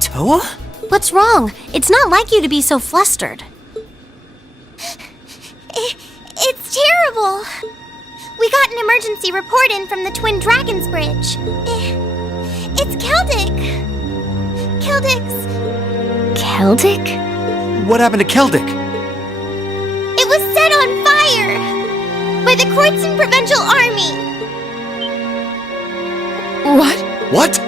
Toa? What's wrong? It's not like you to be so flustered. It's terrible. We got an emergency report in from the Twin Dragons Bridge. It's Celdic. Celdic? What happened to Celdic? It was set on fire by the Kreuzon Provincial Army. What?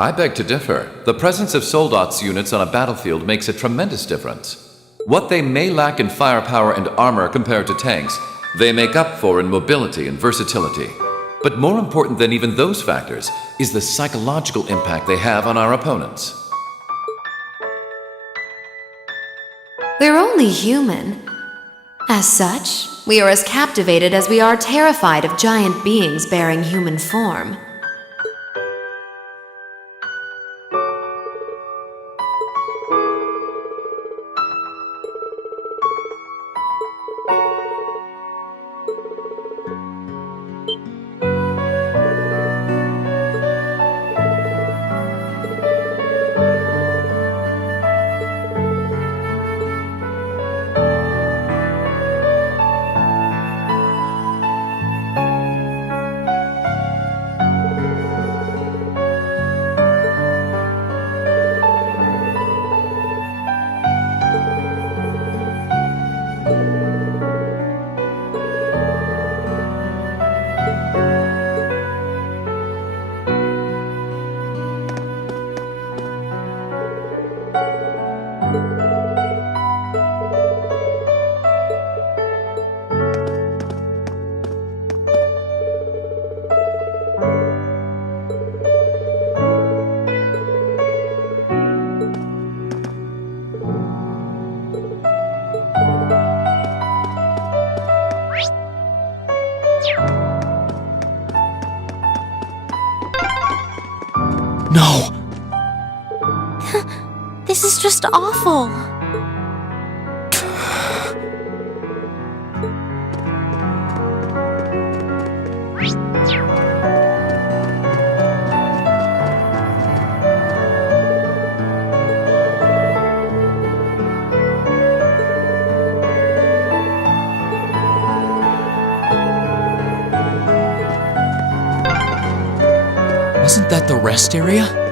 I beg to differ. The presence of soldats units on a battlefield makes a tremendous difference. What they may lack in firepower and armor compared to tanks, they make up for in mobility and versatility. But more important than even those factors is the psychological impact they have on our opponents. We're only human. As such, we are as captivated as we are terrified of giant beings bearing human form. No! This is just awful. Wasn't that the rest area?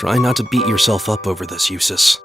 Try not to beat yourself up over this, Eustace.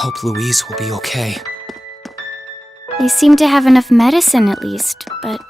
hope Louise will be okay. They seem to have enough medicine at least, but...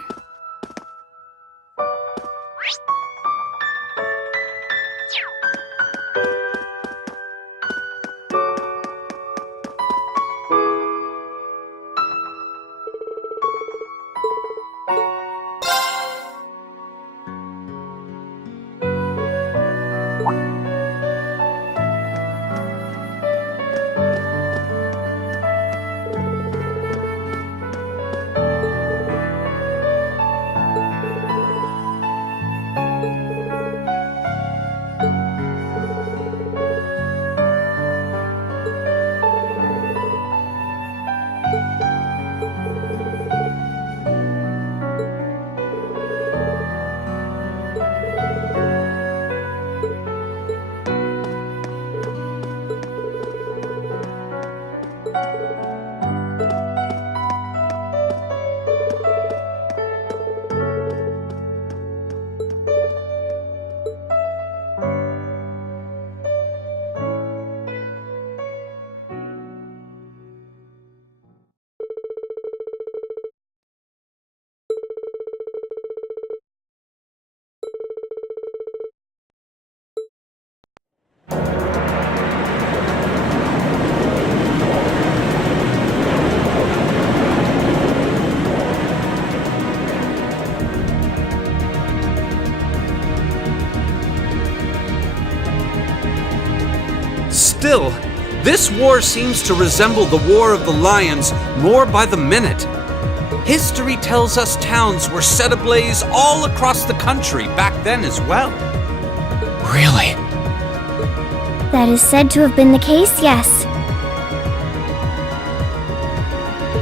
Still, this war seems to resemble the War of the Lions more by the minute. History tells us towns were set ablaze all across the country back then as well. Really? That is said to have been the case, yes.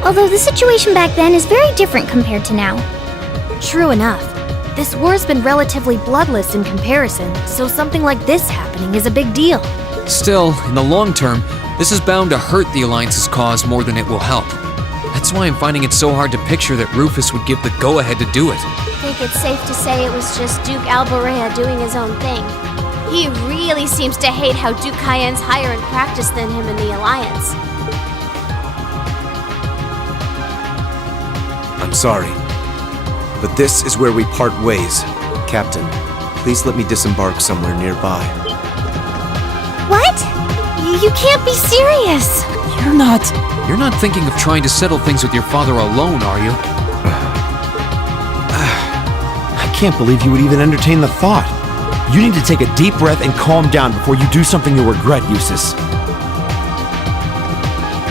Although the situation back then is very different compared to now. True enough. This war's been relatively bloodless in comparison, so something like this happening is a big deal. Still, in the long term, this is bound to hurt the Alliance's cause more than it will help. That's why I'm finding it so hard to picture that Rufus would give the go-ahead to do it. I think it's safe to say it was just Duke Alborea doing his own thing. He really seems to hate how Duke Cayenne's higher in practice than him in the Alliance. I'm sorry, but this is where we part ways. Captain, please let me disembark somewhere nearby. What? You can't be serious! You're not thinking of trying to settle things with your father alone, are you? I can't believe you would even entertain the thought. You need to take a deep breath and calm down before you do something you'll regret, Eustace.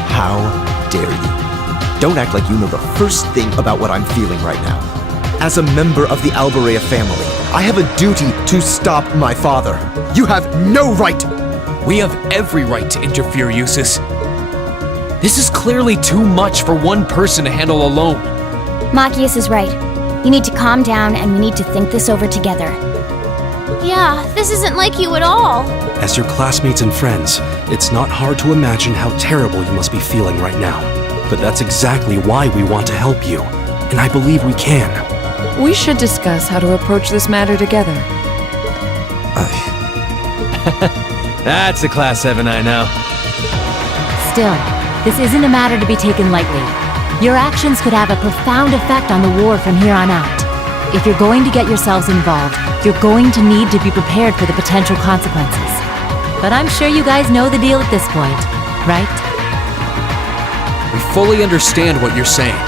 How dare you? Don't act like you know the first thing about what I'm feeling right now. As a member of the Alborea family, I have a duty to stop my father. You have no right! We have every right to interfere, Eustace. This is clearly too much for one person to handle alone. Machias is right. You need to calm down and we need to think this over together. Yeah, this isn't like you at all. As your classmates and friends, it's not hard to imagine how terrible you must be feeling right now. But that's exactly why we want to help you, and I believe we can. We should discuss how to approach this matter together. That's a Class 7 I know. Still, this isn't a matter to be taken lightly. Your actions could have a profound effect on the war from here on out. If you're going to get yourselves involved, you're going to need to be prepared for the potential consequences. But I'm sure you guys know the deal at this point, right? We fully understand what you're saying.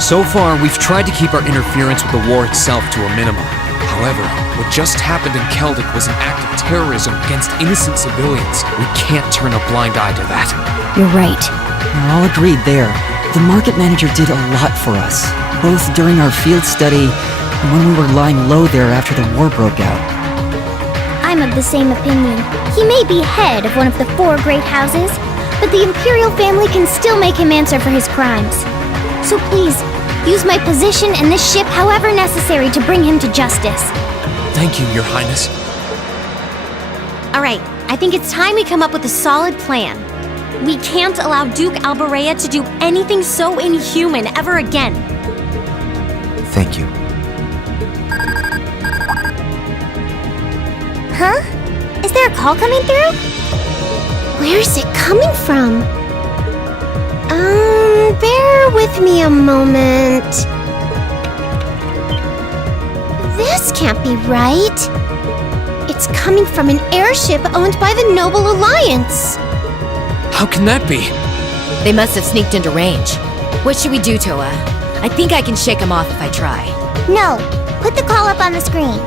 So far, we've tried to keep our interference with the war itself to a minimum. However, what just happened in Celdic was an act of terrorism against innocent civilians. We can't turn a blind eye to that. You're right. We're all agreed there. The market manager did a lot for us, both during our field study and when we were lying low there after the war broke out. I'm of the same opinion. He may be head of one of the 4 great houses, but the Imperial family can still make him answer for his crimes. So please, use my position and this ship however necessary to bring him to justice. Thank you, Your Highness. Alright, I think it's time we come up with a solid plan. We can't allow Duke Alborea to do anything so inhuman ever again. Thank you. Huh? Is there a call coming through? Where's it coming from? Bear with me a moment. This can't be right. It's coming from an airship owned by the Noble Alliance. How can that be? They must have sneaked into range. What should we do, Toa? I think I can shake them off if I try. No, put the call up on the screen.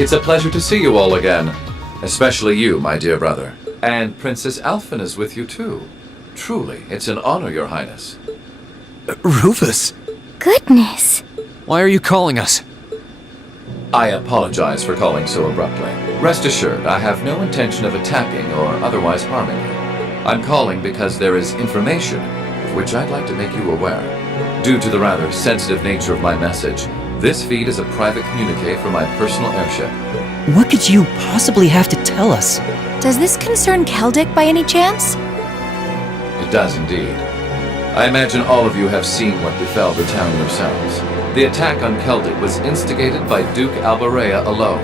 It's a pleasure to see you all again. Especially you, my dear brother. And Princess Alphen is with you too. Truly, it's an honor, Your Highness. Rufus? Goodness. Why are you calling us? I apologize for calling so abruptly. Rest assured, I have no intention of attacking or otherwise harming you. I'm calling because there is information of which I'd like to make you aware. Due to the rather sensitive nature of my message, this feed is a private communique from my personal airship. What could you possibly have to tell us? Does this concern Celdic by any chance? It does indeed. I imagine all of you have seen what befell the town yourselves. The attack on Celdic was instigated by Duke Albarea alone.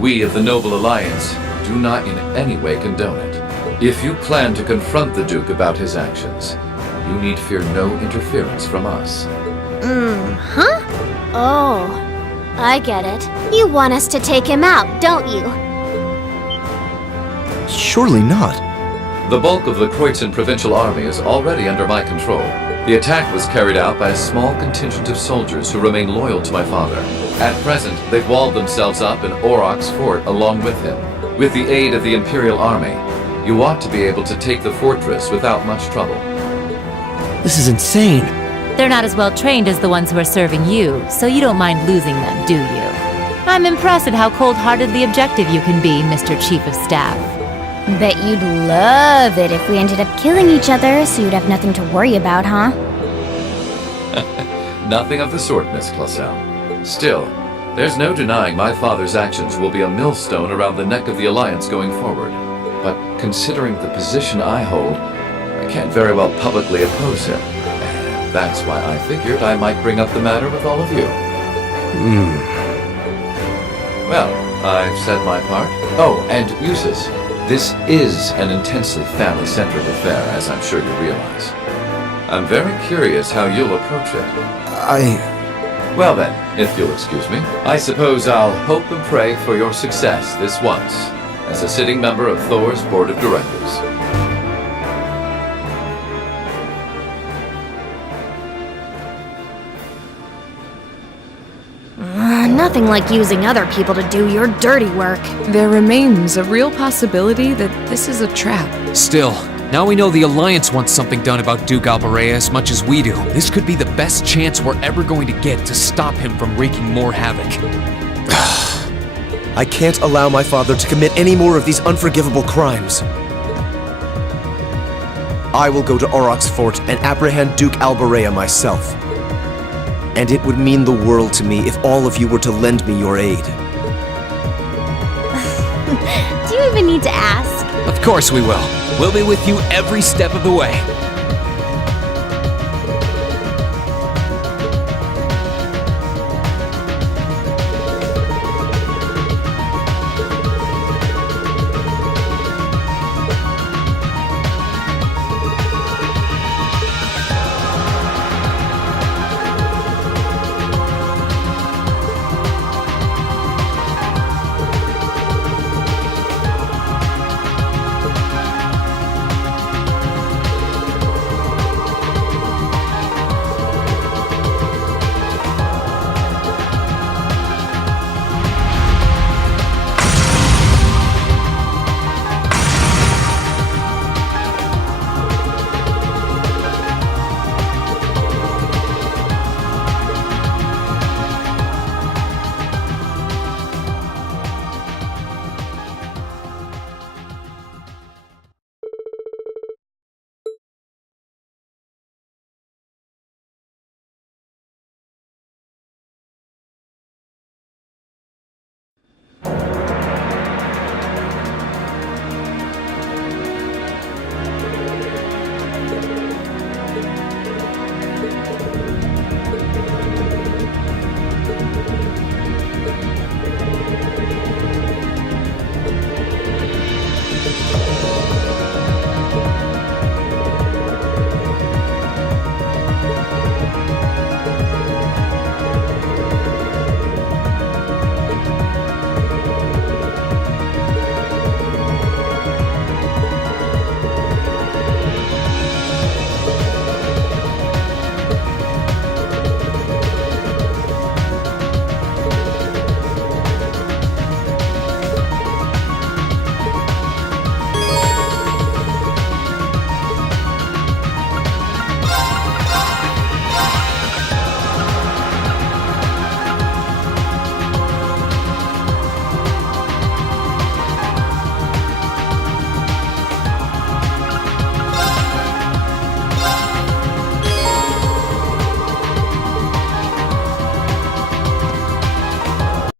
We of the Noble Alliance do not in any way condone it. If you plan to confront the Duke about his actions, you need fear no interference from us. Huh? Oh, I get it. You want us to take him out, don't you? Surely not. The bulk of the Kreutzen Provincial Army is already under my control. The attack was carried out by a small contingent of soldiers who remain loyal to my father. At present, they've walled themselves up in Auroch's fort along with him. With the aid of the Imperial Army, you ought to be able to take the fortress without much trouble. This is insane. They're not as well trained as the ones who are serving you, so you don't mind losing them, do you? I'm impressed at how cold-heartedly objective you can be, Mr. Chief of Staff. Bet you'd love it if we ended up killing each other, so you'd have nothing to worry about, huh? Nothing of the sort, Miss Clausel. Still, there's no denying my father's actions will be a millstone around the neck of the Alliance going forward. But considering the position I hold, I can't very well publicly oppose him. And that's why I figured I might bring up the matter with all of you. Well, I've said my part. Oh, and Eustace, this is an intensely family-centric affair, as I'm sure you realize. I'm very curious how you'll approach it. Well then, if you'll excuse me, I suppose I'll hope and pray for your success this once, as a sitting member of Thor's Board of Directors. Nothing like using other people to do your dirty work. There remains a real possibility that this is a trap. Still, now we know the Alliance wants something done about Duke Albarea as much as we do. This could be the best chance we're ever going to get to stop him from wreaking more havoc. I can't allow my father to commit any more of these unforgivable crimes. I will go to Auroch's fort and apprehend Duke Albarea myself. And it would mean the world to me if all of you were to lend me your aid. Do you even need to ask? Of course we will. We'll be with you every step of the way.